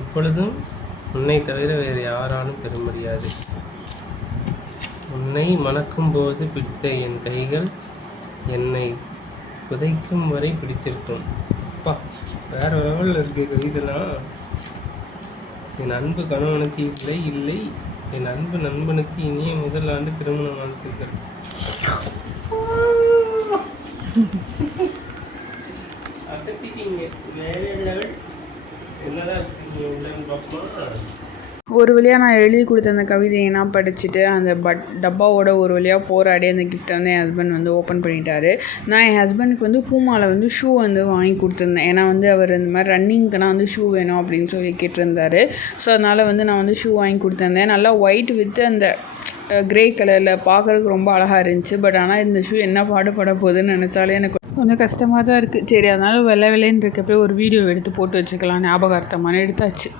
எப்பொழுதும் உன்னை தவிர வேறு யாராலும் பெற முடியாது. உன்னை மணக்கும் போது பிடித்த என் கைகள் என்னை புதைக்கும் வரை பிடித்திருக்கும். அப்பா, வேறு லெவலில் இருக்க கவிதெல்லாம். என் அன்பு கணவனுக்கு இல்லை இல்லை, என் அன்பு நண்பனுக்கு இனிய முதல் ஆண்டு திருமண வாழ்த்துக்கள். அசத்திட்டீங்க, வேற லெவல். என்னதான் இருக்கீங்க உள்ளன்னு பார்ப்போமா? ஒரு வழியாக நான் எழுதி கொடுத்த அந்த கவிதையெல்லாம் படிச்சுட்டு அந்த டப்பாவோட ஒரு வழியாக போராடி அந்த கிஃப்ட்டை வந்து என் ஹஸ்பண்ட் வந்து ஓப்பன் பண்ணிட்டாரு. நான் என் ஹஸ்பண்டுக்கு வந்து பூமாலை வந்து ஷூ வந்து வாங்கி கொடுத்துருந்தேன். ஏன்னா வந்து அவர் இந்த மாதிரி ரன்னிங்க்குனா வந்து ஷூ வேணும் அப்படின்னு சொல்லி கேட்டிருந்தாரு. ஸோ அதனால் வந்து நான் வந்து ஷூ வாங்கி கொடுத்துருந்தேன். நல்லா ஒயிட் வித் அந்த க்ரே கலரில் பார்க்குறதுக்கு ரொம்ப அழகாக இருந்துச்சு. பட் ஆனால் இந்த ஷூ என்ன பாடுபட போகுதுன்னு நினச்சாலே எனக்கு கொஞ்சம் கஷ்டமாக தான் இருக்குது. சரி, அதனால் வெள்ளைன்னு இருக்கப்போ ஒரு வீடியோ எடுத்து போட்டு வச்சுக்கலாம் ஞாபகார்த்தமான எடுத்தாச்சு.